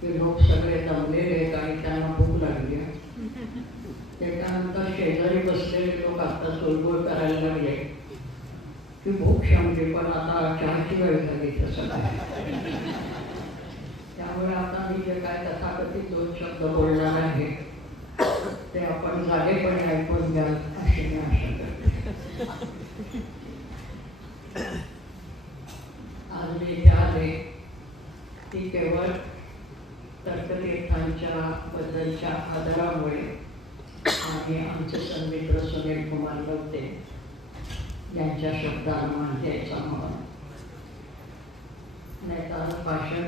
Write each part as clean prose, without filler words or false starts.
की लोक सगळे जमलेले आहेत आणि त्यांना भूक लागली आहे. त्याच्यानंतर शेजारी बसलेले लोक आता सोयगोळ करायला लागले की भूक शांती, पण आता चहाची वेळ झाली तसं काय. त्यामुळे आता मी जे काय तथाकथित 2 शब्द बोलणार आहे ते आपण जागेपणे ऐकून घ्याल अशी मी आशा करते. आज मी इथे आले ती केवळ तर्कतीर्थांच्या बद्दलच्या आदरामुळे आणि आमचे सन्मित्र सुनील कुमार लवते यांच्या शब्दांना मान द्यायचा म्हणून. नाही तर भाषण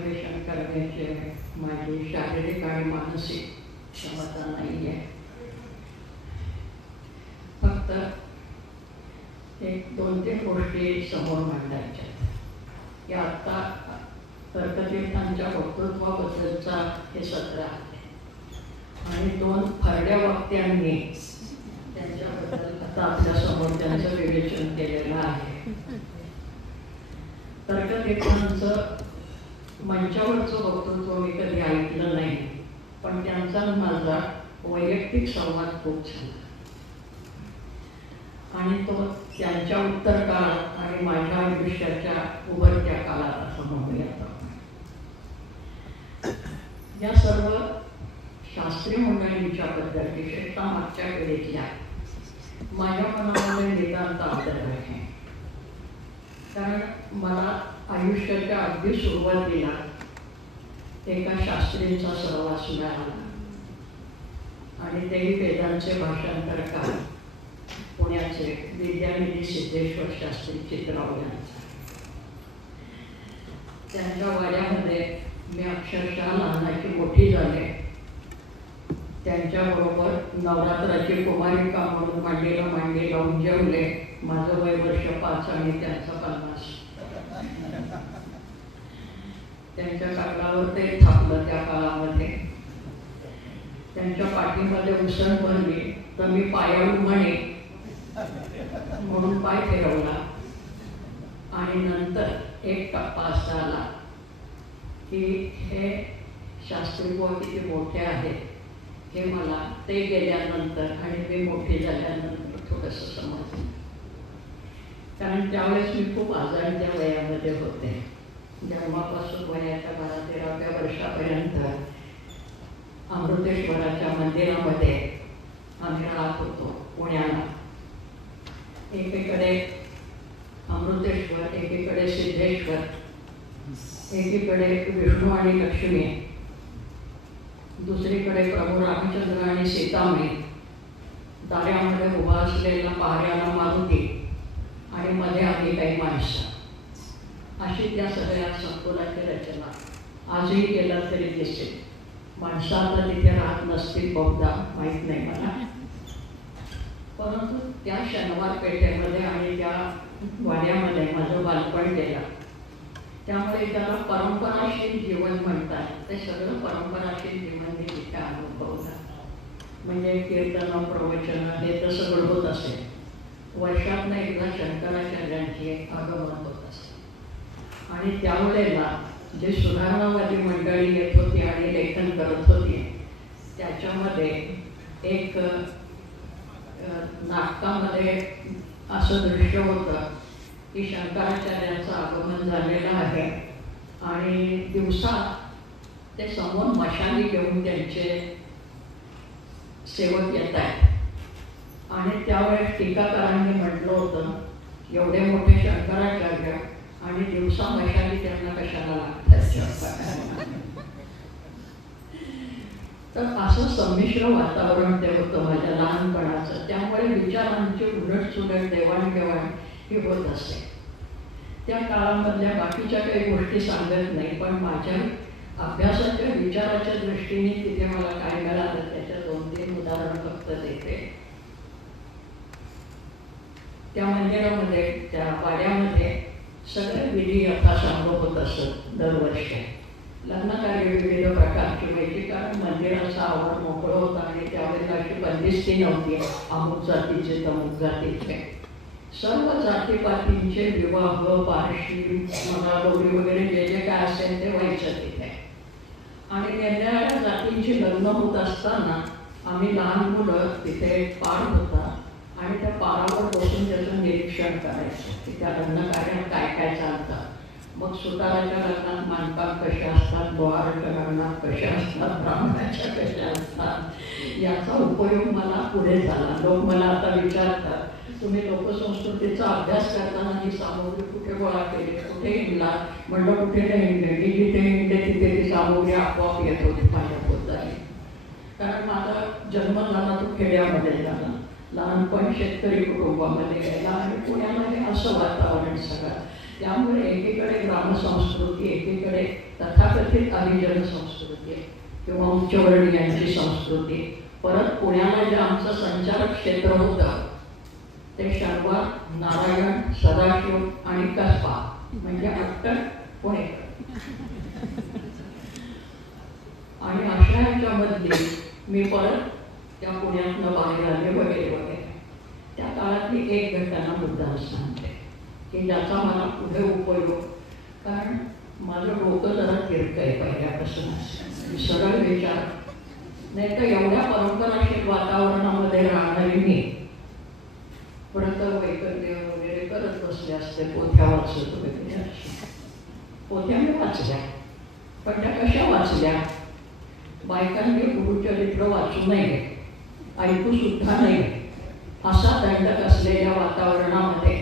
करण्याचे माझी शारीरिक आणि मानसिक क्षमता नाही आहे. फक्त 1-2-3 गोष्टी समोर मांडायच्या की आता तर्कतीर्थांच्या वक्तृत्वाबद्दलचा हे सत्र आहे आणि 2 फरड्या वक्त्यांनी त्यांच्याबद्दल आता आपल्या समोर त्यांचं विवेचन केलेलं आहे. तर्कतीर्थांचं मंचावरचं वक्तृत्व मी कधी ऐकलं नाही, पण त्यांचा माझा वैयक्तिक संवाद खूप छान आणि तो त्यांच्या उत्तर काळात आणि माझ्या आयुष्याच्या उभरत्या काळात असं म्हणूयात. या सर्व शास्त्रीय मंडळींच्या बद्दल विशेषतः मागच्या पिढीतल्या माझ्या मनामध्ये नितांत आदर आहे. कारण मला आयुष्याच्या अगदी सुरुवातीला एका शास्त्रींचा सहवास मिळाला आणि तेही वेदांचे भाषांतरकार पुण्याचे विद्यानिधी सिद्धेश्वर शास्त्री चित्राव यांचा. त्यांच्या वाड्यामध्ये मी अक्षरशः लहानाची मोठी झाले. त्यांच्याबरोबर नवरात्राची कुमारिका म्हणून मांडीला मांडी लावून जेवले. माझं वय वर्ष 5 आणि त्यांचं 50. त्यांच्या कागदावर ते थापलं. त्या काळामध्ये त्यांच्या पाठीमध्ये उसण भरली तर मी पायाळू म्हणे म्हणून पाय फिरवला आणि नंतर एक टप्पा असा आला की हे शास्त्री बुवा किती मोठे आहेत हे मला ते गेल्यानंतर आणि मी मोठी झाल्यानंतर थोडंसं समजलं. कारण त्यावेळेस मी खूप आजारत्या वयामध्ये होते. जन्मापासून वयाच्या 12-13व्या वर्षापर्यंत अमृतेश्वराच्या मंदिरामध्ये आम्ही राहत होतो पुण्याला. एकीकडे अमृतेश्वर, एकीकडे सिद्धेश्वर, एकीकडे विष्णू आणि लक्ष्मी, दुसरीकडे प्रभू रामचंद्र आणि सीतामाई, दाऱ्यामध्ये उभा असलेला पहाऱ्याला मारुती आणि मध्ये आम्ही काही माणसं. अशी त्या सगळ्या संकुलाची रचना आजही केलं तरी दिसेल. माणसं आता तिथे राहत नसतील बहुधा, माहीत नाही मला. परंतु त्या शनिवार पेठेमध्ये आणि त्या वाड्यामध्ये माझं बालपण गेलं. त्यामुळे त्याला परंपराशील जीवन म्हणतात. ते सगळं परंपराशील जीवन मी तिथे अनुभवलं. म्हणजे कीर्तन, प्रवचन हे तर सगळं होत असेल. वर्षातनं एकदा शंकराचार्यांची आगमन होत असे आणि त्यावेळेला जे सुधारणावादी मंडळी येत होती आणि लेखन करत होती त्याच्यामध्ये एक नाटकामध्ये असं दृश्य होतं की शंकराचार्यांचं आगमन झालेलं आहे आणि दिवसा ते समोर मशाली घेऊन त्यांचे सेवक येत आहेत आणि त्यावेळेस टीकाकारांनी म्हटलं होतं एवढे मोठे शंकराचार्य आणि दिवसा मशाली त्यांना कशाला लागतात. तर असं संमिश्र वातावरण ते होतं माझ्या लहानपणाचं. त्यामुळे विचारांची उलटसुलट देवाणघेवाण ही होत असे. त्या काळामधल्या बाकीच्या काही गोष्टी सांगत नाही, पण माझ्या अभ्यासाच्या विचाराच्या दृष्टीने तिथे मला काय मिळालं त्याच्या 2-3 उदाहरण फक्त देते. त्या मंदिरामध्ये, त्या वाड्यामध्ये सगळे विधी यथासांग होत असत दरवर्षी. लग्नकार्य विविध प्रकारची व्हायची, कारण मंदिराचा आवड मोकळं होता आणि त्यावेळेला अशी बंदिस्ती नव्हती अमुक जातीचे तमुक जातीचे. सर्व जातीपातींचे विवाह, बार्शी, मंगळागौरी वगैरे जे जे काय असेल ते व्हायचं तिथे. आणि लग्न होत असताना आम्ही लहान मुलं तिथे एक पार होता आणि त्या पारावर बसून त्याचं निरीक्षण करायचं की त्या लग्न कार्यात काय काय चालतं. मग सुताराच्या लग्नात मानपात कशा असतात, लोहाराच्या लग्नात कशा असतात, ब्राह्मणाच्या कशा असतात, याचा उपयोग मला पुढे झाला. लोक मला आता विचारतात, तुम्ही लोकसंस्कृतीचा अभ्यास करताना ही सामग्री कुठे गोळा केली, कुठे हिंडला? म्हणलं कुठे नाही हिंडले, मी जिथे हिंडले तिथे ती सामग्री आपोआप येत होती माझ्या पोताने. कारण माझा जन्म झाला तो खेड्यामध्ये झाला, लहानपण शेतकरी कुटुंबामध्ये गेला आणि पुण्यामध्ये असं वातावरण सगळं. त्यामुळे एकीकडे ग्रामसंस्कृती, एकीकडे तथाकथित हरिजन संस्कृती किंवा उच्चवर्णीयांची संस्कृती. परत पुण्याला जे आमचं संचारक क्षेत्र होतं ते शनिवार, नारायण, सदाशिव आणि कसबा म्हणजे अट्टल पुणे. आणि अशा ह्याच्यामधली मी परत त्या पुण्यातनं बाहेर आले वगैरे वगैरे. त्या काळातली एक घटना मुद्दाम सांगते की ज्याचा मला पुढे उपयोग, कारण माझं डोकं जरा तिरकं आहे पहिल्यापासून, सरळ विचार नाही तर एवढ्या परंपराशील वातावरणामध्ये राहणारी मी व्रत वैकल्य वगैरे करत बसले असते. पोथ्या वाचत वगैरे, पोथ्या मी वाचल्या, पण त्या कशा वाचल्या? बायकांनी गुरुचरित्र वाचू नये, ऐकू सुद्धा नाही असा दंडक असलेल्या वातावरणामध्ये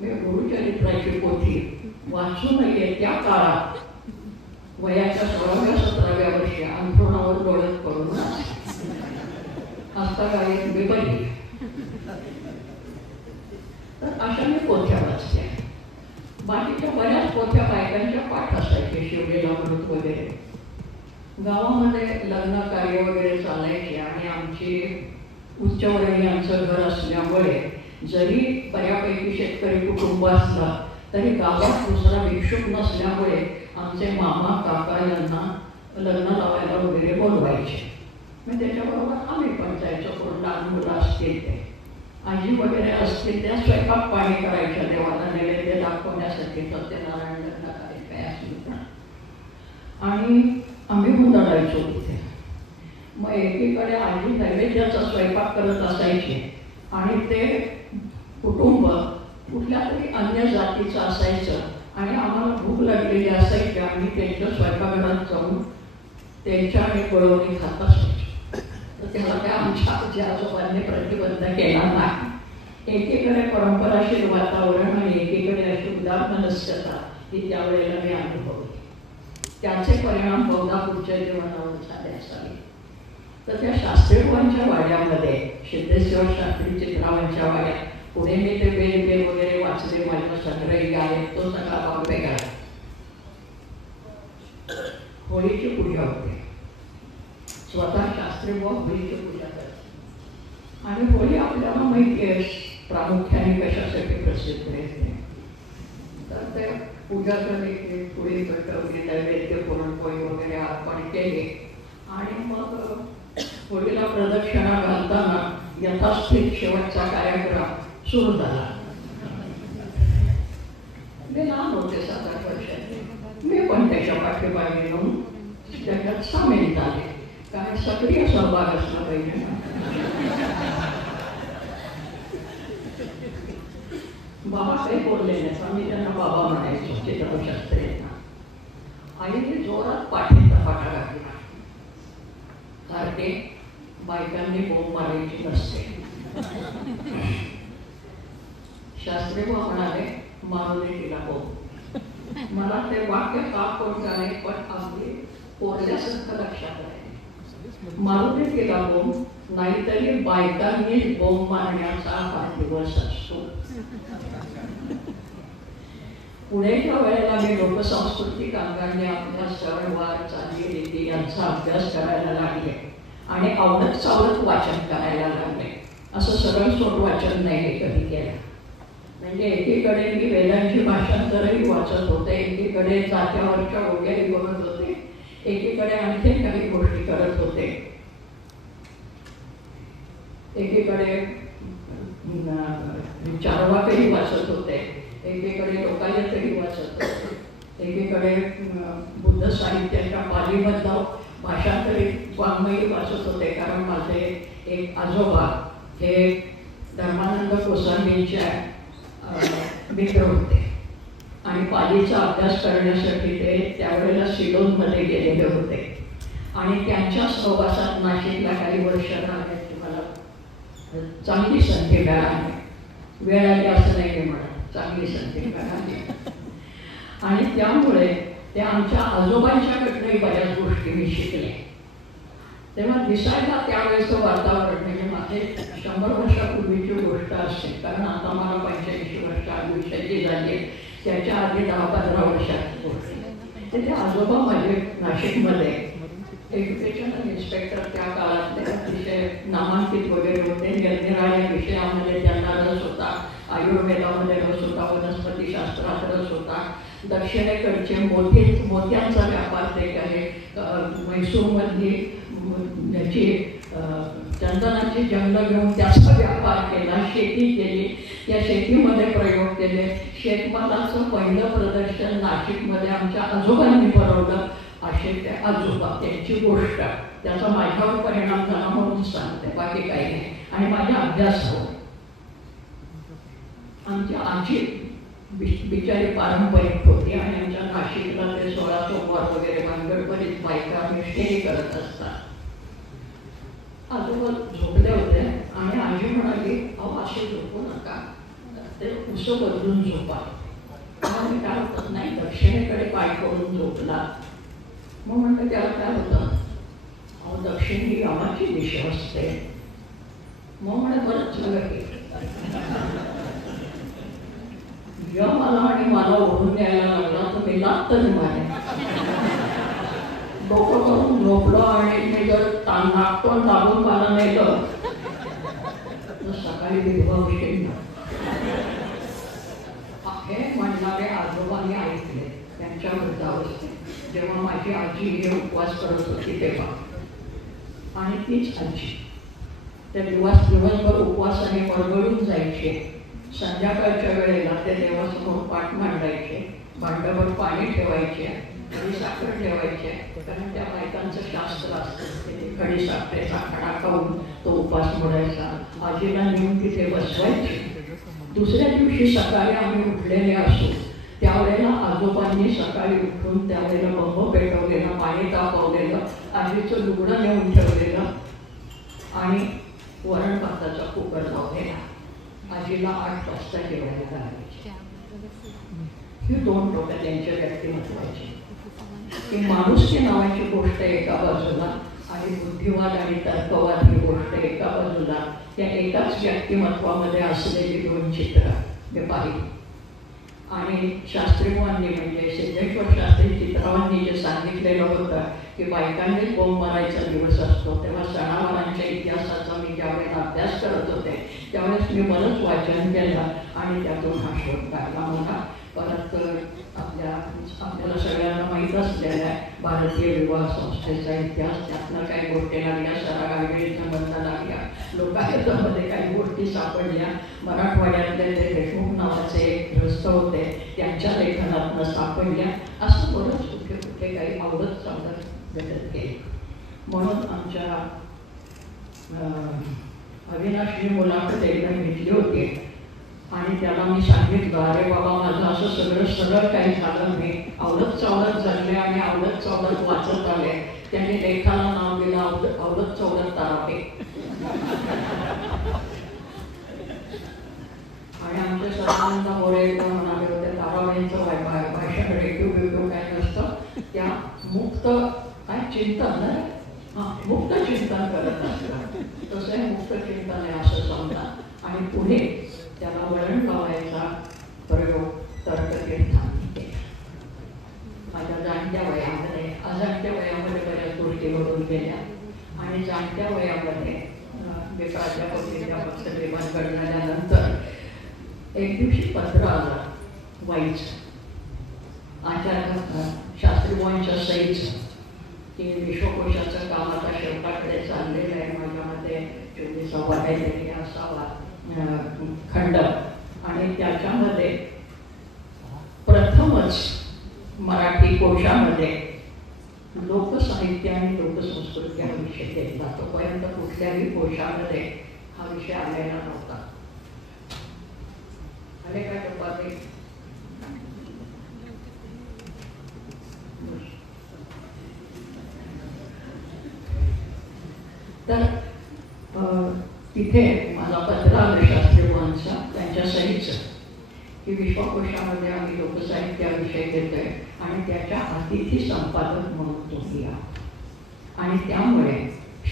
मी गुरुचरित्राची पोथी वाचू नये त्या काळात वयाच्या 16व्या-17व्या वर्षी अंथरुणावर डोळत पडून हस्तगायक मी बघितली. तर अशा मी पोथ्या वाचल्या. बाकीच्या बऱ्याच पोथ्या बायकांच्या पाठ असायचे, शिवलेला मृत वगैरे. गावामध्ये लग्न कार्य वगैरे चालायचे आणि आमची उच्चवर्णीयांचं घर असल्यामुळे जरी बऱ्यापैकी शेतकरी कुटुंब असलं तरी गावात दुसरा भिक्षुक नसल्यामुळे आमचे मामा काका यांना लग्न लावायला वगैरे बोलवायचे. मग त्याच्याबरोबर आम्ही पण जायचो. कोण लहान मुलं असतील ते, आजी वगैरे असतील त्या स्वयंपाक पाणी करायच्या देवाला नैवेद्य दाखवण्यासाठी, सत्यनारायण लग्न कार्य काय असेल आणि आम्ही हुंदडायचो तिथे. मग एकीकडे आजी नैवेद्याचा स्वयंपाक करत असायची आणि ते कुटुंब कुठल्या तरी अन्य जातीचं असायचं आणि आम्हाला भूक लागलेली असायची. आम्ही त्यांच्या स्वयंपाकघरात जाऊन त्यांच्या आणि गोळवणी खात असायचो. तर त्याला काय आमच्या आजी आजोबांनी प्रतिबंध केला नाही. एकीकडे परंपराशील वातावरण आणि एकीकडे अशी उदार मनस्कता ही त्यावेळेला मी अनुभवली. त्याचे परिणाम बहुधा पुढच्या जीवनावर झाले असावे. तर त्या शास्त्रीबाईंच्या वाड्यामध्ये, सिद्धेश्वर शास्त्री चित्राबाईंच्या वाड्यात, पुढे मी ते वेद वगैरे वाचले, माझ्या संग्रही आहे, तो सगळा भाग वेगळा. होळीची पूजा होते. स्वतः शास्त्रीबाई होळीची पूजा करतात आणि होळी आपल्याला माहिती आहे प्रामुख्याने कशासाठी प्रसिद्ध आहे. तर ते पूजा झाली की पुढे पेटवली, नैवेद्य पुरणपोळी वगैरे अर्पण केले आणि मग होळीला प्रदक्षिणा घालताना यथास्थित शेवटचा कार्यक्रम सुरू झाला. मी लहान होते, 7-8 वर्षाचे. मी पण त्याच्या पाठीमागे येऊन त्याच्यात सामील झाले, कारण सक्रिय सहभाग असला पाहिजे. बाबा काही बोलले नाही, पण मी त्यांना बाबा म्हणायचो चित्रशास्त्रींना. आईने जोरात पाठीचा पाठा घातला, कारण ते बायकांनी बोंब मारायची नसते. शास्त्रीबाई म्हणाले, मारू दे तिला बोंब. मला ते वाक्य का कोण जाणे, पण अगदी पोरल्यासारखं लक्षात आहे. मारू दे तिला बोंब, नाहीतरी बायकांनी बोंब मारण्याचा हा दिवस असतो. पुढेच्या वेळेला मी लोकसंस्कृतिक अंगाने आपल्या सणवार, चालीरीती यांचा अभ्यास करायला लागले आणि आवडत सावडत वाचन करायला लागले. असं सरळ सोट वाचन नाही कधी केलं. म्हणजे एकीकडे मी वेदांची भाषांतरही वाचत होते, एकीकडे जात्यावरच्या ओघ्याही बघत होते, एकीकडे आणखी काही गोष्टी करत होते. एकीकडे चारवाकही वाचत होते, एकीकडे लोकायतही वाचत होते, एकीकडे बुद्ध साहित्याच्या पालीमधला भाषांतरित वाङ्मयी वाचत होते, कारण माझे एक आजोबा हे धर्मानंद कोसांबींच्या मित्र होते आणि पालीचा अभ्यास करण्यासाठी ते त्यावेळेला सिलोनमध्ये गेलेले होते आणि त्यांच्या सहवासात नाशिकला काही वर्ष राहण्याची मला चांगली संधी मिळाली. वेळ आली असं नाही म्हणत, चांगली संधी मिळाली. आणि त्यामुळे ते आमच्या आजोबांच्याकडनंही बऱ्याच गोष्टी मी शिकले. तेव्हा दिसायला त्यावेळेचं वातावरण म्हणजे माझे 100 वर्षापूर्वीची गोष्ट असते, कारण आता मला 85 वर्ष आयुष्याची झाली, त्याच्या आधी 10-15 वर्षाची गोष्ट. ते आजोबा माझे नाशिकमध्ये एज्युकेशनल इन्स्पेक्टर त्या काळातले अतिशय नामांकित वगैरे होते. निरनिराळ्या विषयामध्ये त्यांना रस होता. आयुर्वेदामध्ये रस होता, वनस्पतीशास्त्रात रस होता. दक्षिणेकडचे मोत्यांचा व्यापार ते काही म्हैसूरमधली याची चंदनाची जंगलं घेऊन त्याचा व्यापार केला, शेती केली, त्या शेतीमध्ये प्रयोग केले. शेतमालाचं पहिलं प्रदर्शन नाशिकमध्ये आमच्या आजोबांनी भरवलं. असे ते आजोबा, त्यांची गोष्ट, त्याचा माझ्यावर परिणाम झाला म्हणून सांगते, बाकी काही नाही. आणि माझ्या अभ्यासावर आमची आजी बिचारी पारंपरिक होती आणि आमच्या नाशिकला ते 16 सोमवार वगैरे भानगडभरीत बायका मिष्टेरी करत असतात. आजोबा झोपले होते आणि आजी म्हणाली, अहो असे झोपू नका, ते उसं बदलून झोपा. मी काय होत नाही, दक्षिणेकडे पाय करून झोपला. मग म्हणलं त्याला काय होतं? अहो दक्षिण ही गावाची दिशा असते. मग म्हणे बरंच झालं की जेव्हा मला ओढून द्यायला लागला तर मी लात तरी मारे डोकं करून झोपलो आणि मी जर नाकतोंड दाबून मला नेलं तर सकाळी विधवा विषयी हे म्हणणारे आजोबांनी ऐकले त्यांच्या वृद्धावस्थेत, जेव्हा माझी आजी हे उपवास करत होती तेव्हा. आणि तीच आजी त्या दिवसभर उपवासाने मरगळून जायचे. संध्याकाळच्या वेळेला ते देवासमोर पाठ मांडायचे, भांड्यावर पाणी ठेवायचे आणि साखर ठेवायचे, कारण त्या बायकांचं शास्त्र असतं. खडी साखरेचा खडा खाऊन तो उपवास मोडायचा. आजीला नेऊन तिथे बसवायचे. दुसऱ्या दिवशी सकाळी आम्ही उठलेले असू त्यावेळेला आजोबांनी सकाळी उठून त्यावेळेला बंब पेटवलेलं, पाणी तापवलेलं, आजीचं लुगडं नेऊन ठेवलेलं आणि वरण भाताचा कुकर लावलेला. आजीला 8 वाजता जेवायला घालायचे. ही 2 टोकं त्यांच्या व्यक्तिमत्वाची. की माणुसकी नावाची गोष्ट एका बाजूला आणि बुद्धिवाद आणि तर्कवाद ही गोष्ट एका बाजूला, त्या एकाच व्यक्तिमत्वामध्ये असलेली 2 चित्र मी पाहिली. आणि शास्त्रीवांनी म्हणजे सिद्धेश्वर शास्त्री चित्रावांनी जे सांगितलेलं होतं की बायकांनी बोंब मारायचा दिवस असतो, तेव्हा सणावारांच्या इतिहासाचा मी ज्यावेळेला अभ्यास करत होते त्यावेळेस मी बरंच वाचन केलं आणि त्यातून हा शोध काढला मला. परत आपल्याला सगळ्यांना माहीत असलेला आहे भारतीय विवाह संस्थेचा इतिहास, त्यातनं काही गोष्टी लागल्या, सरा गाडगेळीच्या बंदा लागल्या, लोकायुद्धामध्ये काही गोष्टी सापडल्या. मराठवाड्यातले ते देशमुख नावाचे एक ग्रस्त होते त्यांच्या लेखनातनं सापडल्या. असं बरंच कुठे कुठे काही आवडत चालत भेटत गेले. म्हणून आमच्या अविनाशने मुलाकडे एकदा घेतली होती आणि त्याला मी सांगितलं, अरे बाबा माझं असं सगळं सरळ काही झालं नाही, आवडत चावडत झाले आणि आवडत चावडत वाचत आले. त्यांनी लेखाला नाव दिलं आवडत चावडत तारावे. आणि आमच्या सदानंद मोरे एकदा म्हणाले होते, ताराबाईंचं भाषण रेडिओ बिडिओ काय नसतं, त्या मुक्त काय चिंतन नाही, मुक्त चिंतन करत असतात, तसं हे मुक्त चिंतन आहे असं समजा. आणि पुढे त्याला वळण लावायचा प्रयोग तर्कतीर्थांनी केला. माझ्या जाणत्या वयामध्ये, अजाणत्या वयामध्ये बऱ्याच गोष्टी घडून गेल्या आणि जाणत्या वयामध्ये मी प्राध्यापक सगळीमान घडल्यानंतर एक दिवशी पत्र आलं वाईचं आचार्य शास्त्रीवांच्या सहीचं की विश्वकोशाचं काम आता शेवटाकडे चाललेलं आहे. माझ्यामध्ये 24वा काहीतरी असावा खंड आणि त्याच्यामध्ये प्रथमच मराठी कोशामध्ये लोकसाहित्य आणि लोकसंस्कृती हा विषय घेतला. तोपर्यंत कुठल्याही कोशामध्ये हा विषय आलेला नव्हता. आले काय कपाते? तर तिथे माझा पत्र आला शास्त्री बुवांचा, त्यांच्या सहीचं, की विश्वकोशामध्ये आम्ही लोकसाहित्य हा विषय घेतोय आणि त्याच्या अतिथी संपादक म्हणून तुम्ही या. आणि त्यामुळे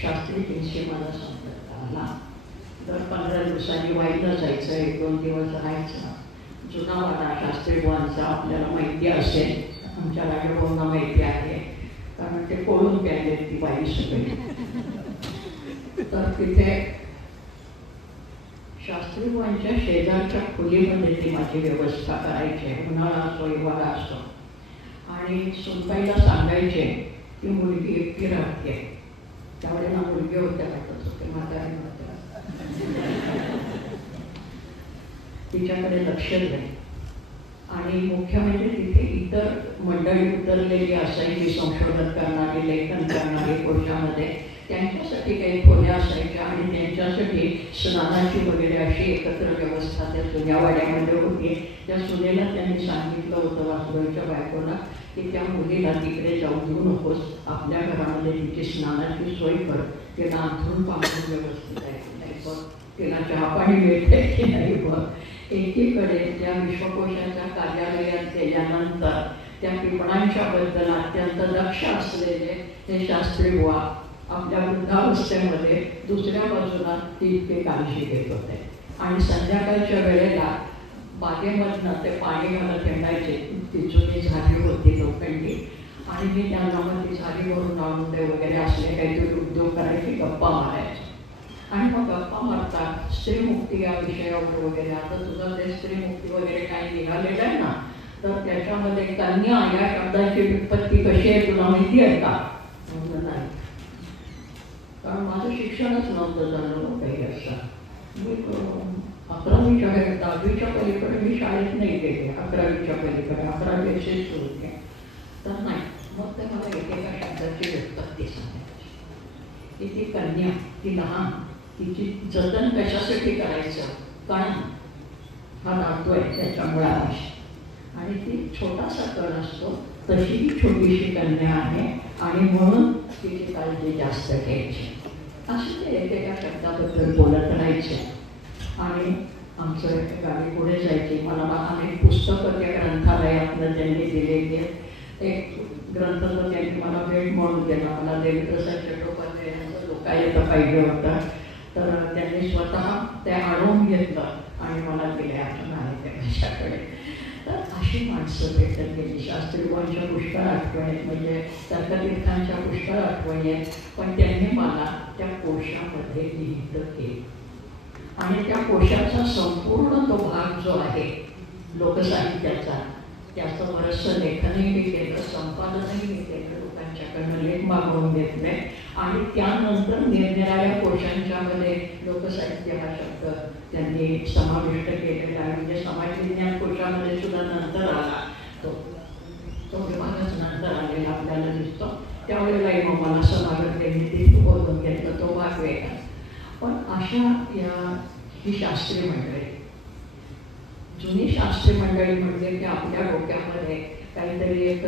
शास्त्रीजींशी मला संपर्क आला. दर 15 दिवसांनी वाईला जायचं, 1-2 दिवस राहायचं. जुना वाडा शास्त्री बुवांचा आपल्याला माहिती असेल, आमच्या राजभाऊंना माहिती आहे, कारण ते कोळून प्यायले ती वाई सगळी. तर तिथे शास्त्री बुवांच्या शेजारच्या खोलीमध्ये ती माझी व्यवस्था करायची. उन्हाळा असो हिवाळा असो. आणि सुनबाईला सांगायचे की मुलगी एकटी राहते. त्यावेळेला मुलगी होत्या वाटत होते, म्हातारी होत्या. तिच्याकडे लक्ष द्या. आणि मुख्य म्हणजे तिथे इतर मंडळी उतरलेली असायची, संशोधन करणारी, लेखन करणारी कोशामध्ये. त्यांच्यासाठी काही खोल्या असायच्या आणि त्यांच्यासाठी स्नानाची वगैरे अशी एकत्र व्यवस्था त्या जुन्या वाड्यामध्ये होती. त्या सुनेला त्यांनी सांगितलं होतं, वासुदेवच्या बायकोला, की त्या मुलीला तिकडे जाऊ देऊ नकोस, आपल्या घरामध्ये तिची स्नानाची सोय कर, तिला अंथरून पांघरून व्यवस्थित आहे की नाही बघ, तिला चहा पाणी मिळते की नाही बघ. एकीकडे त्या विश्वकोशाच्या कार्यालयात गेल्यानंतर त्या टिपणांच्या बद्दल अत्यंत दक्ष असलेले हे शास्त्री बुवा आपल्या वृद्धावस्थेमध्ये दुसऱ्या बाजूला ती इतके काळजी घेत होते. आणि संध्याकाळच्या वेळेला बागेमधनं ते पाणी घालत येणायचे. ती जुनी झाडी होती लोखंडी, आणि मी त्यांना मग ती झाडी भरून आणून दे वगैरे असले काहीतरी उद्योग करायचे, गप्पा मारायचे. आणि मग गप्पा मारतात स्त्रीमुक्ती या विषयावर वगैरे. आता तुझं ते स्त्रीमुक्ती वगैरे काही निघालेलं आहे ना, तर त्याच्यामध्ये कन्या या शब्दाची व्युत्पत्ती कशी आहे तुला माहिती आहे का? नाही, कारण माझं शिक्षणच नव्हतं झालं काही असं. मी 11वीच्या 10वीच्या पलीकडे मी शाळेत नाही गेले. 11वीच्या पलीकडे 11वी असेच सुरू केले तर नाही. मग ते मला एकेका शब्दाची व्युत्पत्ती सांगायची की ती कन्या, ती लहान, तिची जतन कशासाठी करायचं, कारण हा नातू आहे त्याच्यामुळे आवश्यक. आणि ती छोटासा कण असतो तशी ही छोटीशी कन्या आहे आणि म्हणून तिची काळजी जास्त घ्यायची. असे ते एकेका शब्दाबद्दल बोलत राहायचे. आणि आमचं गावी पुढे जायची. मला अनेक पुस्तकं त्या ग्रंथालयातनं त्यांनी दिलेली. एक ग्रंथ तर त्यांनी मला भेट म्हणून दिला. मला देवप्रसाद चट्टोपाध्याय यांचं लोकायत पाहिजे होतं, तर त्यांनी स्वतः ते आणून घेतलं आणि मला दिले. अजून आहे ते माझ्याकडे. तर अशी माणसं भेटत गेली. शास्त्री बुवांच्या पुष्कळ आठवणी, म्हणजे तर्कतीर्थांच्या पुष्कळ आठवणी आहेत. पण त्यांनी मला त्या कोशामध्ये लिहिलं केलं. आणि त्या कोशाचा संपूर्ण तो भाग जो आहे लोकसाहित्याचा, त्याचं बरंचसं लेखनही मी केलं, संपादनही मी केलं, लोकांच्याकडनं लेख मागवून घेतले. आणि त्यानंतर निरनिराळ्या कोशांच्यामध्ये लोकसाहित्य हा शब्द त्यांनी समाविष्ट केलेला आहे. म्हणजे समाज विज्ञान कोशामध्ये सुद्धा नंतर आला, तो विभागच नंतर आलेला आपल्याला दिसतो. त्यावेळेलाही मग मला समागत त्यांनी बोलून घेतलं, तो भाग वेगळा. पण अशा ही शास्त्रीय मंडळी, जुनी शास्त्रीय मंडळी म्हणजे की आपल्या डोक्यामध्ये काहीतरी एक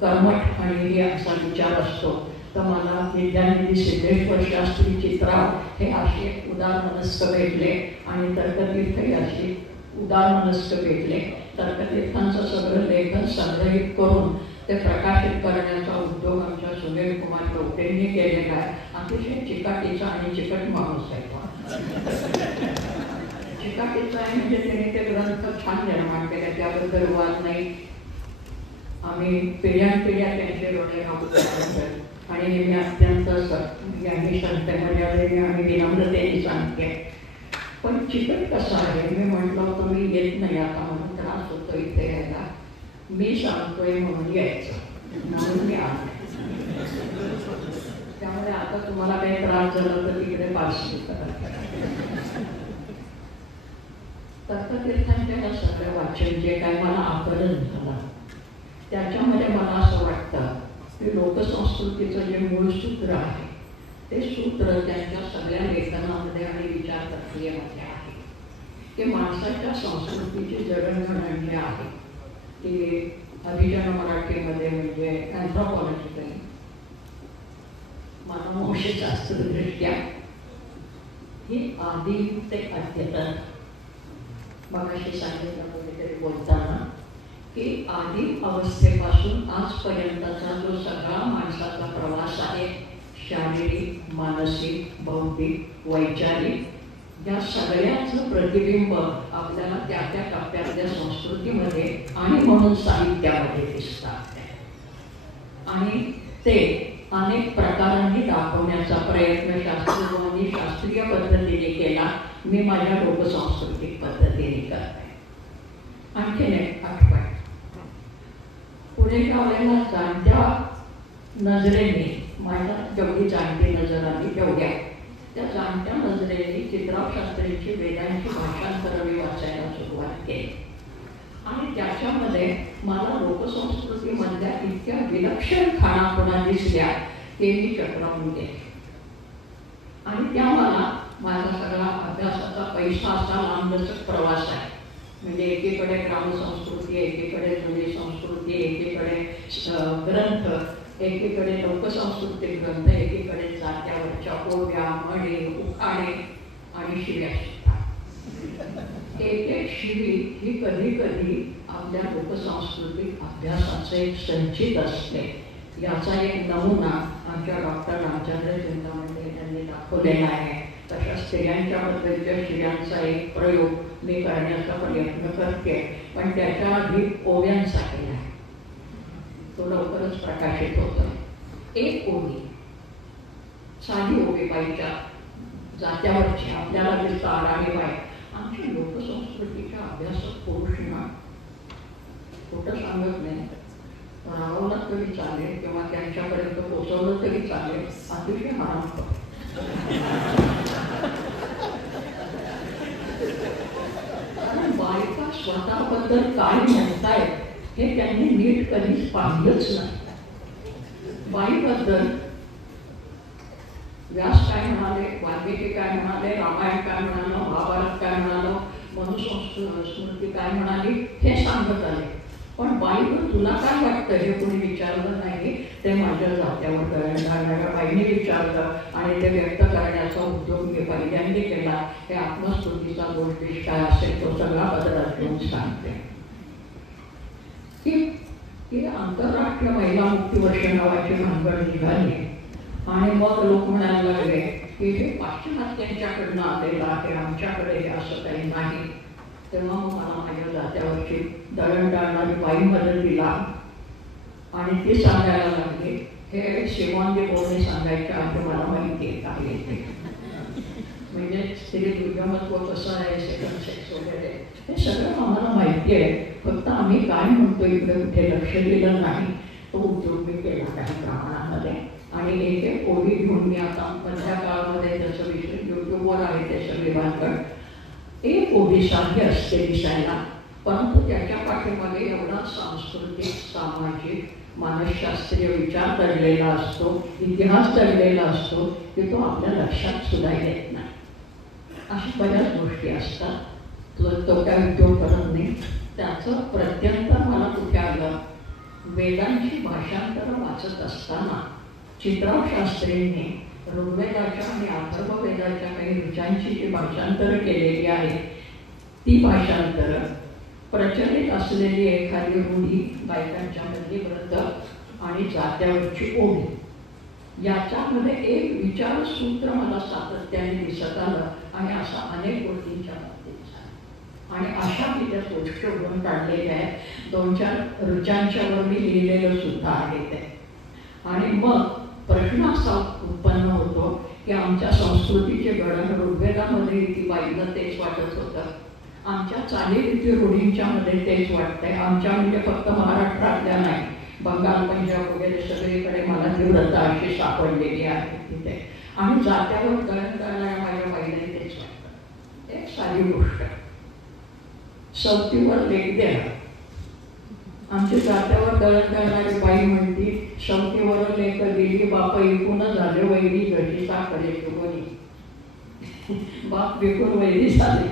कर्मठ आणि हे असा विचार असतो. तर मला विद्यानिधी सिद्धेश्वर शास्त्री चित्राव हे असे उदार मनस्क भेटले आणि तर्कतीर्थही अशी उदार मनस्क भेटले. तर्कतीर्थांचं सगळं लेखन संग्रहित करून ते प्रकाशित करण्याचा उद्योग आमच्या सुनील कुमार लोटेंनी केलेला आहे. अतिशय चिकाटीचा आणि चिकट माणूस आहे. चिकाटीचा आहे म्हणजे त्याने ते ग्रंथ छान निर्माण केले, त्याबद्दल वाद नाही. आम्ही पिढ्यानपिढ्या त्यांचे ऋणी आहोत आणि मी अत्यंत यांनी संस्थेमध्ये आम्ही विनम्रतेने सांगते. पण चिकट कसं आहे, मी म्हटलं होतं मी येत नाही आता म्हणून त्रास होतो इथे यायला, मी सांगतोय म्हणून यायचं, म्हणून मी आलो. त्यामुळे आता तुम्हाला काही त्रास झाला तर तिकडे पार्सल करा. तर्कतीर्थांच्या या सगळ्या वाचन जे काय मला आकलन झालं, त्याच्यामध्ये मला असं वाटतं ते लोकसंस्कृतीचं जे मूळ सूत्र आहे ते सूत्र त्यांच्या सगळ्या लेखनामध्ये आणि विचार प्रक्रियेमध्ये आहे की माणसाच्या संस्कृतीची जडणघडण जी आहे ती अभिजन मराठीमध्ये म्हणजे अँथ्रोपॉलॉजिकली मानववंशशास्त्रदृष्ट्या ही आदी ते अद्यतन मगाशी सांगितलं कोणीतरी बोलताना की आदी अवस्थेपासून आजपर्यंतचा जो सगळा माणसाचा प्रवास आहे शारीरिक मानसिक बौद्धिक वैचारिक या सगळ्याचं प्रतिबिंब आपल्याला त्या त्या टप्प्यातल्या संस्कृतीमध्ये आणि म्हणून साहित्यामध्ये दिसतात आणि ते अनेक प्रकारांनी दाखवण्याचा प्रयत्न शास्त्रज्ञांनी शास्त्रीय पद्धतीने केला. मी माझ्या लोकसंस्कृतिक पद्धतीने करते. आणखीन एक आठवण पुढे गावाला जाणत्या नजरेने माझ्या जेवढी जाणती नजर आली तेवढ्या त्या जाणत्या नजरेने चित्राव शास्त्रींची वेदांची भाषांतर मी वाचायला सुरुवात केली आणि त्याच्यामध्ये मला लोकसंस्कृतीमधल्या इतक्या विलक्षण खाणाखुणा दिसल्या हे मी चक्रावून गेले आणि त्या मला माझा सगळा अभ्यासाचा पैसा असा लांबलचक प्रवास आहे. म्हणजे एकीकडे ग्रामसंस्कृती, एकीकडे जुनी संस्कृती, एकीकडे ग्रंथ, एकीकडे लोकसंस्कृतिक ग्रंथ, एकीकडे जात्यावरच्या ओव्या म्हणी उखाणे आणि शिव्या एक एक शिवी ही कधी कधी आपल्या लोकसंस्कृतिक अभ्यासाचे एक संचित असते. याचा एक नमुना आमच्या डॉक्टर रामचंद्र चिंतामणी यांनी दाखवलेला आहे. तशा स्त्रियांच्याबद्दलच्या शिव्यांचा एक प्रयोग मी करण्याचा प्रयत्न करते पण त्याच्या आधी ओव्यांचा केला आहे. तो लवकरच प्रकाशित होतो. एक ओवी साधी ओवी बाईच्या जात्यावरची आपल्याला दिसतं आरामी बाई. आमच्या लोकसंस्कृतीच्या अभ्यासक पुरुषांना खोटं सांगत नाही राहवलं तरी चालेल किंवा त्यांच्यापर्यंत पोचवलं तरी चालेल अतिशय आराम कारण बायका स्वतःबद्दल काय म्हणतायत हे त्यांनी नीट कधीच पाहिलंच नाही. बाईबद्दल व्यास काय म्हणाले, वाल्मिकी काय म्हणाले, रामायण काय म्हणालं, महाभारत काय म्हणालं, मनुस्मृती काय म्हणाली हे सांगत आले. पण बाईवर तुला काय वाटतं हे कोणी विचारलं नाही. ते माझ्या जात्यावर घालणाऱ्या बाईने विचारलं आणि ते व्यक्त करण्याचा उद्योग मी पहिल्यांदा केला. हे आत्मस्तुतीचा दोष काय असेल तो सगळा बदलात घेऊन सांगते की आंतरराष्ट्रीय महिला मुक्ती वर्ष नावाची भानगड निघाली आणि मग लोक म्हणायला लागले की हे पाश्चिमात्यांच्याकडनं आलेलं आहे आमच्याकडे हे असं काही नाही. तेव्हा मग मला माझ्या जात्यावरची दळण टाळणारी बाई मदत दिला आणि ती सांगायला लागली हे शिवांगी बोलणे सांगायच्या आधी मला माहिती आहे काय येते म्हणजे स्त्री दुर्गमत्व कसं आहे सेकंड सेक्स वगैरे हे सगळं आम्हाला माहिती आहे. फक्त आम्ही काय म्हणतो इकडे कुठे लक्ष दिलं नाही. तो उद्योग मी केला काही प्रमाणामध्ये आणि एक एक ओवी घेऊन मी आता मधल्या काळामध्ये त्याचं विषय यूट्यूबवर आहे ते सगळे भानगड. एक ओवी साधी असते दिसायला परंतु त्याच्या पाठीमागे एवढा सांस्कृतिक सामाजिक मानसशास्त्रीय विचार दडलेला असतो, इतिहास दडलेला असतो की तो आपल्या लक्षात सुद्धा येत नाही. अशा बऱ्याच गोष्टी असतात. तो काय उद्योग करत नाही. त्याचं प्रत्यंतर मला कुठे आलं वेदांची भाषांतर वाचत असताना चित्राव शास्त्रींनी ऋग्वेदाच्या आणि अथर्ववेदाच्या काही ऋचांची जी भाषांतरं केलेली आहेत ती भाषांतरं प्रचलित असलेली एखादी रूढी बायकांच्या मधली व्रत आणि जात्यावरची ओवी याच्यामध्ये एक विचारसूत्र मला सातत्याने दिसत आलं आणि असा अनेक गोष्टींच्या बाबतीत झाला आणि अशा मी त्या गोष्टी उघडून काढलेल्या आहेत. 2-4 ऋचांच्यावर मी लिहिलेलं सुद्धा आहे ते. आणि मग प्रश्न असा उत्पन्न होतो की आमच्या संस्कृतीचे घडण ऋग्वेदामध्ये ती बाईला तेच वाटत होतं, आमच्या चालीरीती रूढींच्या मध्ये तेच वाटतंय. आमच्या म्हणजे फक्त महाराष्ट्रातल्या नाही बंगाल पंजाब वगैरे सगळीकडे मला ती व्रत अशी सापडलेली आहे तिथे आणि जात्यावर दळण करणाऱ्या माझ्या बाईला तेच वाटतं. एक साधी गोष्ट सवतीवर लेख द्या आमची जात्यावर दळण करणारी बाई म्हणती, शंकेवर लेख दिली बाप ऐकून झाले वैरी घटी साखरे कोणी बाप विकून वैरी झाले.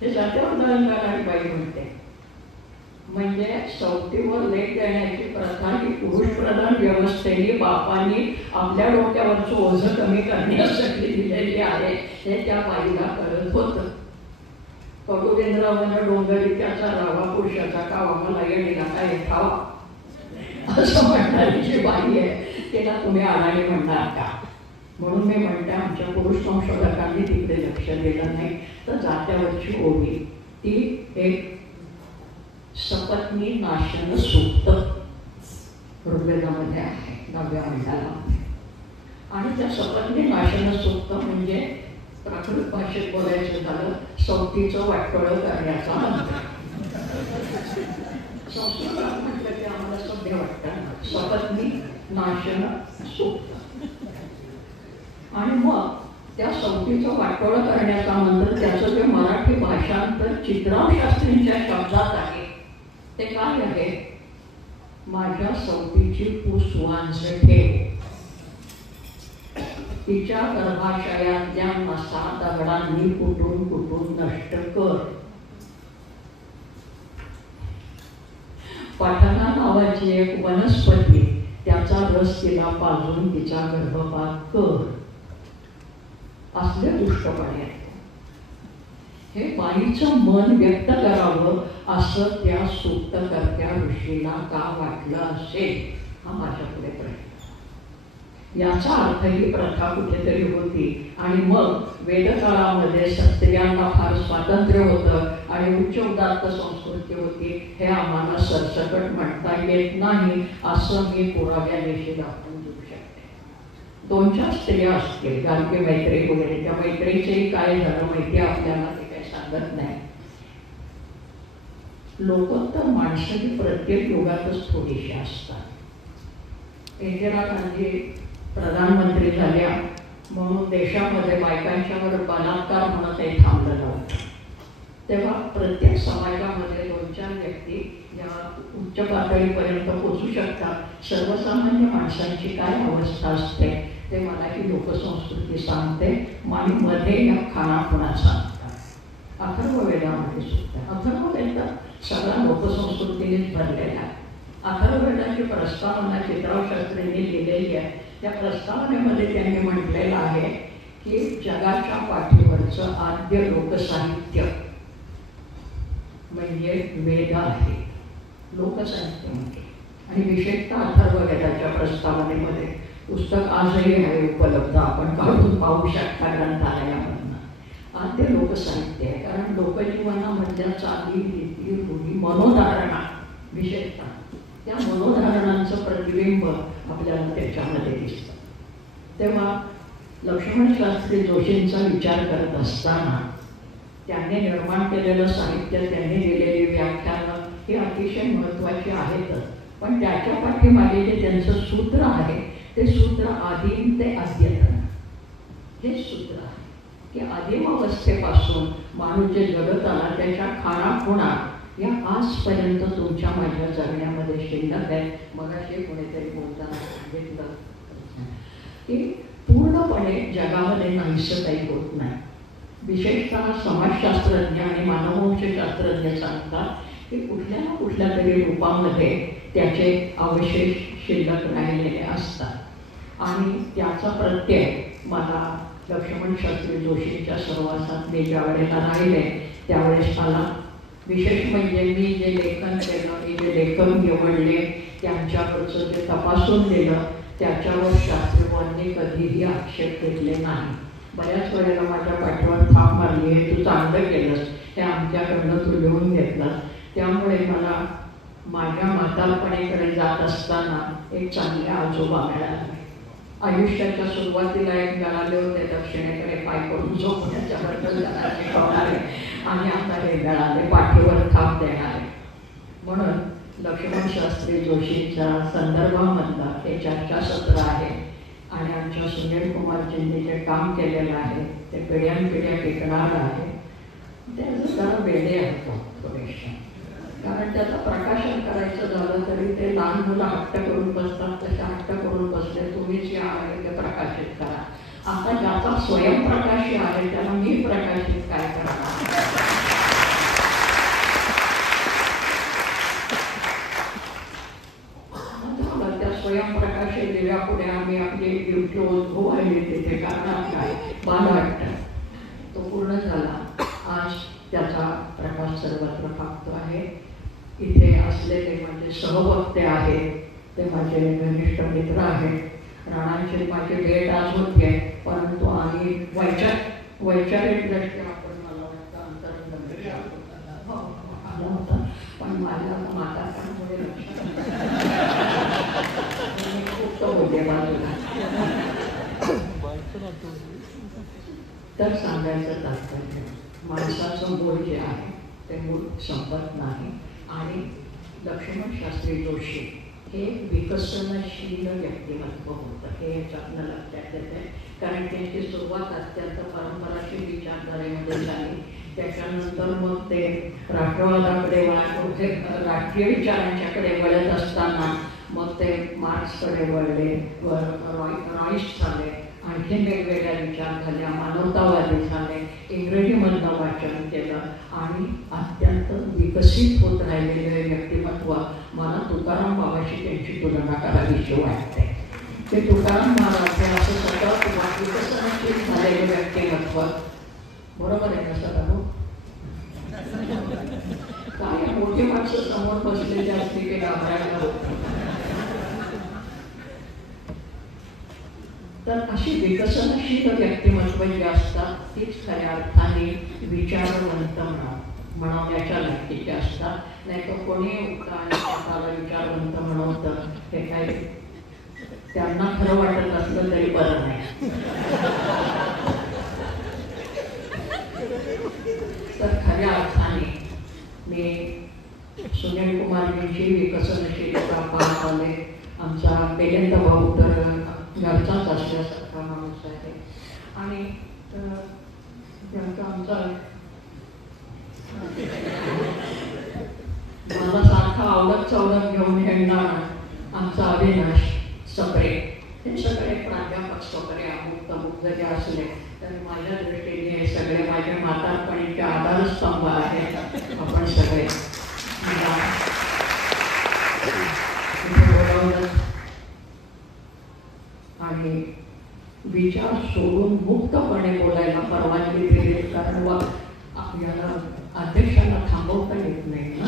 हे जात्यावर दळण करणारी बाई म्हणते. म्हणजे सौतीवर लेख देण्याची प्रथा ही पुरुषप्रधान व्यवस्थेने बापांनी आपल्या डोक्यावरचं ओझं कमी करण्यासाठी दिलेली आहे हे त्या बाईला कळत होतं. कडुलिंद्रावर डोंगरी त्याचा रावा पुरुषाचा कावा मला येणीला काय ठावा असं म्हणणारी जी बाई आहे तिला तुम्ही अडाणी म्हणणार का? म्हणून मी म्हणते आमच्या पुरुष संशोधकांनी तिकडे लक्ष दिलं नाही. तर जात्यावरची ओवी ती एक सपत्नी नाशन सूक्त ऋग्वेदामध्ये आहे 9व्या मंडलामध्ये. आणि त्या सपत्नी नाशन सूक्त म्हणजे प्राकृत भाषेत बोलायचं झालं सौतीचं वाटोळं करण्याचा मंत्र. संस्कृतात म्हटलं की आम्हाला सभ्य वाटतं सपत्नी नाशन सूक्त. आणि मग त्या सौतीचं वाटोळं करण्याचा मंत्र त्याचं जे मराठी भाषांतर चित्राव शास्त्रींच्या शब्दात आहे ते काय आहे? माझ्या सौतीची पूस वांझे ठेव, तिच्या गर्भाशयातल्या नसा दगडांनी कुटून कुटून नष्ट कर. पठना नावाची एक वनस्पती त्याचा रस तिला पाजून तिचा गर्भपात कर. असले दुष्टपणे हे बाईचं मन व्यक्त करावं असं त्या सूक्तकर्त्या ऋषीला का वाटलं असेल हा माझ्या पुढे प्रश्न. याचा अर्थ ही प्रथा कुठेतरी होती आणि मग वेदकाळामध्ये स्त्रियांना फार स्वातंत्र्य होतं आणि उच्च उदात्त संस्कृती होती हे आम्हाला सरसकट म्हणता येत नाही असं मी पुराव्याविषयी दाखवून देऊ शकते. 2-4 स्त्रिया असतील गार्गी मैत्री वगैरे त्या मैत्रीचेही काय झालं माहिती आपल्याला ते काही सांगत नाही. लोक तर माणसं ही प्रत्येक युगातच थोडीशी असतात. इंदिरा गांधी प्रधानमंत्री झाल्या म्हणून देशामध्ये बायकांच्यावर बलात्कार म्हणत काही थांबलं नव्हतं. तेव्हा प्रत्येक समाजामध्ये 2-4 व्यक्ती या उच्च पातळीपर्यंत पोचू शकतात. सर्वसामान्य माणसांची काय अवस्था असते ते मला ही लोकसंस्कृती सांगते. आणि मध्ये या खानाखुणा सांगतात. अथर्ववेदामध्ये सुद्धा अथर्ववेदात सगळा लोकसंस्कृतीनेच भरलेला आहे. अथर्ववेदाची प्रस्तावना चित्रावशास्त्रींनी लिहिलेली आहे. त्या प्रस्तावनेमध्ये त्यांनी म्हटलेलं आहे की जगाच्या पाठीवरचं आद्य लोकसाहित्य म्हणजे वेद आहे. लोकसाहित्य म्हणजे आणि विशेषतः अथर्ववेदाच्या प्रस्तावनेमध्ये पुस्तक आजही आहे उपलब्ध, आपण काढून पाहू शकता ग्रंथालयामधनं. आद्य लोकसाहित्य आहे कारण लोकजीवनामधल्या चाली रीती रूढी मनोधारणा विशेषतः त्या मनोधारणांचं प्रतिबिंब आपल्याला त्याच्यामध्ये दिसतं. तेव्हा लक्ष्मण शास्त्री जोशींचा विचार करत असताना त्यांनी निर्माण केलेलं साहित्य, त्यांनी दिलेली व्याख्यानं ही अतिशय महत्त्वाची आहेतच. पण त्याच्या पाठीमागे जे त्यांचं सूत्र आहे ते सूत्र आदिम ते अद्यतन हे सूत्र आहे की आदिम अवस्थेपासून माणूस जे जगत आला त्याच्या खाणाखुणा या आजपर्यंत तुमच्या माझ्या जगण्यामध्ये शिल्लक आहे. मगाशी कोणीतरी बोलताना सांगितलं की पूर्णपणे जगामध्ये नाहीसं काही होत नाही. विशेषतः समाजशास्त्रज्ञ आणि मानववंशशास्त्रज्ञ सांगतात की कुठल्या ना कुठल्या तरी रूपामध्ये त्याचे अवशेष शिल्लक राहिलेले असतात आणि त्याचा प्रत्यय मला लक्ष्मण शास्त्री जोशींच्या सहवासात मी ज्या वेळेला राहिले त्यावेळेस मला विशेष म्हणजे मी जे लेखन केलं, मी जे लेखक निवडले त्यांच्यावरचं जे तपासून दिलं त्याच्यावर शास्त्रीवांनी कधीही आक्षेप घेतले नाही. बऱ्याच वेळेला माझ्या पाठीवर थाप मारली, हे तू चांगलं केलंस, हे आमच्याकडनं तू लिहून घेतलंस. त्यामुळे मला माझ्या म्हातारपणीकडे जात असताना एक चांगले आजोबा मिळाले. आयुष्याच्या सुरुवातीला एक मिळाले होते दक्षिणेकडे पाय करून झोपण्याच्याबद्दल शिकवणारे आणि आता हे मिळाले पाठीवर थाप देणारे. म्हणून लक्ष्मण शास्त्री जोशींच्या संदर्भामधलं हे चर्चासत्र आहे आणि आमच्या सुनील कुमारजींनी जे काम केलेलं आहे ते पिढ्यानपिढ्या टिकणार आहे. ते जरा वेगळे होतं थोडेसे कारण त्याचं प्रकाशन करायचं झालं तरी ते लहान मुलं हट्ट करून बसतात, तसे हट्ट करून बसले तुम्हीच या आणि ते प्रकाशित करा. आता ज्याचा स्वयंप्रकाशी आहे त्याला मी प्रकाशित काय करणार. त्या स्वयंप्रकाशी दिव्यापुढे आम्ही आपली ड्युटी उभारली तिथे, कारण काय बाल वाटतं तो पूर्ण झाला. आज त्याचा प्रकाश सर्वत्र फाकतो आहे. इथे असलेले माझे सहभक्त आहेत, ते माझे घनिष्ठ मित्र आहेत. राणांची माझी भेट आज होते, परंतु आम्ही वैचारिक दृष्ट्या आपण मला वाटतं अंतरंग आला होता, पण माझ्या माताकांमुळे खूप होते बाजूला. तर सांगायचं तात्पर्य माणसाचं मूळ जे आहे ते मूळ संपत नाही. आणि लक्ष्मण शास्त्री जोशी हे विकसनशील व्यक्तिमत्व होतं, हे याच्यातनं लक्षात येते. कारण त्यांची सुरुवात अत्यंत परंपराशील विचारधारेमध्ये झाली. त्याच्यानंतर मग ते राष्ट्रवादाकडे राष्ट्रीय विचारांच्याकडे वळत असताना मग ते मार्क्सकडे वळले, रॉईस झाले, आणखी वेगवेगळ्या विचार झाल्या, मानवतावादी झाले, इंग्रजीमधनं वाचन केलं आणि अत्यंत विकसित होत राहिलेले व्यक्तिमत्व. मला तुकाराम बाबाशी त्यांची तुलना करावीशी वाटते. ते तुकाराम महाराज हे असं सतत विकसनशील झालेले व्यक्तिमत्व. बरोबर आहे का सर? काय मोठी माणसं समोर बसलेली असली की घाबरायला होतं. तर अशी विकसनशील व्यक्तिमत्व जी असतात तीच खऱ्या अर्थाने विचारवंत म्हणवण्याच्या व्यक्तीचे असतात. नाही तर कोणी स्वतःला विचारवंत म्हणवतं हे काही त्यांना खरं वाटत असलं तरी बरं नाही. तर खऱ्या अर्थाने मी सुनील कुमारजींची विकसनशीलता पाहत आले. आमचा बेलेंद भाऊ तर घरचाच असल्यासारखा माणूस आहे आणि त्यांचा आमचा मला सारखा आवडत चवडत घेऊन येणार आमचा अविनाश सपरे. हे सगळे प्राध्यापक सपरे अमुक तमुक जरी असले तरी माझ्या दृष्टीने हे सगळे माझ्या म्हातारपणीचे आधारस्तंभ आहेत. आपण सगळे बोलवलं आणि विचार सोडून मुक्तपणे बोलायला परवानगी दिली. कारण आपल्याला अध्यक्षांना थांबवता येत नाही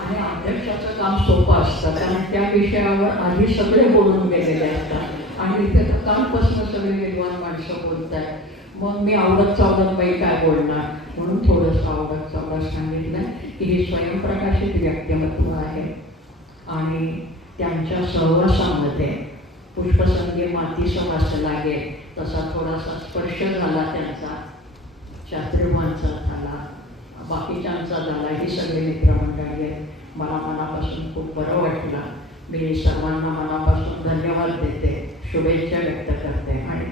आणि अध्यक्षाचं काम सोपं असतं, कारण त्या विषयावर आधी सगळे बोलून गेलेले असतात आणि इथे तर कालपासून सगळे विद्वान माणसं बोलत आहेत. मग मी आवडत चावडत बाई काय बोलणार, म्हणून थोडंसं आवडत चावडत सांगितलं की हे स्वयंप्रकाशित व्यक्तिमत्व आहे आणि त्यांच्या सहवासामध्ये पुष्पसंगी मातीचा वास लागेल तसा थोडासा स्पर्श झाला त्यांचा. शास्त्रीबांचा झाला, बाकीच्यांचा झाला. ही सगळे मित्रमंडळी आहेत. मला मनापासून खूप बरं वाटलं. मी सर्वांना मनापासून धन्यवाद देते, शुभेच्छा व्यक्त करते आणि